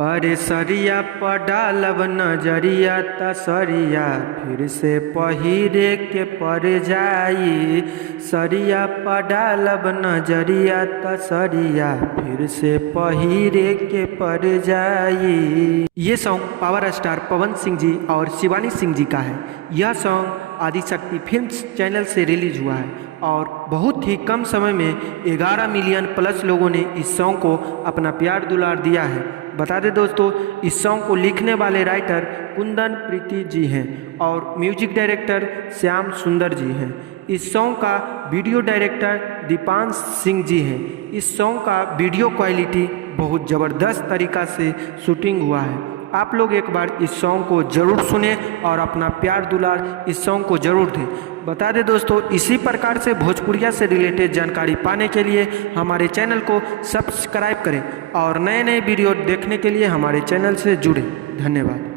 अरे सरिया पर डालब नजरिया त सरिया फिर से पहिरे के पड़ जाई। सरिया पर डालब नजरिया त सरिया फिर से पहिरे के पड़ जाई। ये सॉन्ग पावर स्टार पवन सिंह जी और शिवानी सिंह जी का है। यह सॉन्ग आदिशक्ति फिल्म्स चैनल से रिलीज हुआ है और बहुत ही कम समय में 11 मिलियन प्लस लोगों ने इस सॉन्ग को अपना प्यार दुलार दिया है। बता दें दोस्तों, इस सॉन्ग को लिखने वाले राइटर कुंदन प्रीति जी हैं और म्यूजिक डायरेक्टर श्याम सुंदर जी हैं। इस सॉन्ग का वीडियो डायरेक्टर दीपांश सिंह जी हैं। इस सॉन्ग का वीडियो क्वालिटी बहुत ज़बरदस्त तरीक़ा से शूटिंग हुआ है। आप लोग एक बार इस सॉन्ग को ज़रूर सुने और अपना प्यार दुलार इस सॉन्ग को ज़रूर दें। बता दें दोस्तों, इसी प्रकार से भोजपुरिया से रिलेटेड जानकारी पाने के लिए हमारे चैनल को सब्सक्राइब करें और नए नए वीडियो देखने के लिए हमारे चैनल से जुड़ें। धन्यवाद।